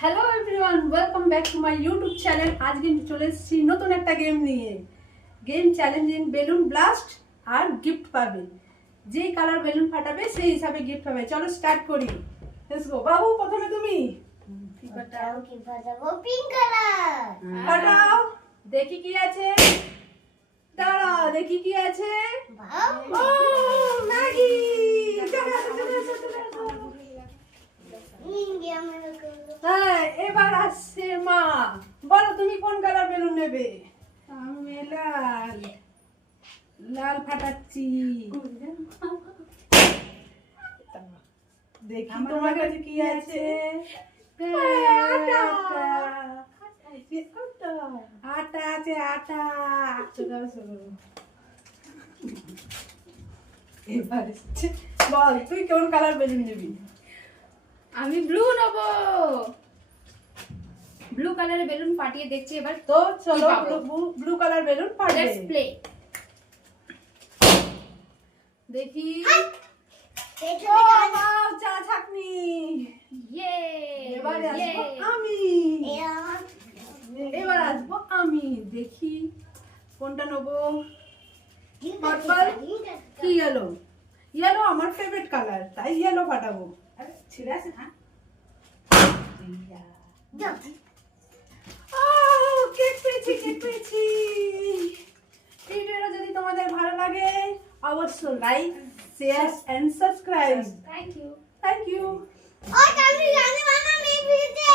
Hello everyone, welcome back to my YouTube channel. আজকে চলে এসেছি নতুন একটা গেম নিয়ে। গেম চ্যালেঞ্জিং বেলুন ব্লাস্ট আর গিফট পাবে। যেই কালার বেলুন ফাটাবে সেই হিসাবে গিফট পাবে। চলো স্টার্ট করি। Let's go. বাবু প্রথমে তুমি ফাটাও কি ফাটাবো? Pink colour. ফাটাও, দেখি কি আছে। দাঁড়াও, দেখি কি আছে। ও ম্যাগি। চলে আসো, চলে আসো, চলে আসো। ইন্ডিয়া মেরে করলো। হ্যাঁ, এবার আসছে মা। বলো তুমি কোন কালার বেলুন নেবে? আমি লাল। লাল ফাটাচ্ছি। দেখি তোমার কাছে কি আছে। আটা। আটা আছে, আটা। এবার এসছে। বল তুই কোন কালার বেলুন নিবি? আমি ব্লু নেব। ব্লু কালারের বেলুন ফাটিয়ে দেখছি এবার। তো চলো কি পাবো? ব্লু কালার বেলুন ফাটবে। Let's play. দেখি। এটা ও বাহ, চা ছাকনি। ইয়ে এবার আসবো আমি। এবার আসবো আমি। দেখি কোনটা নেবো। কি ইয়েলো? ইয়েলো আমার ফেভারিট কালার, তাই ইয়েলো ফাটাবো। আরে ছিঁড়ে আছে না। কেক পেয়েছি, কেক পেয়েছি। ভিডিওটা যদি তোমাদের ভালো লাগে অবশ্যই like, share and subscribe. Thank you. Thank you. ও আমি বানামি ভিডিও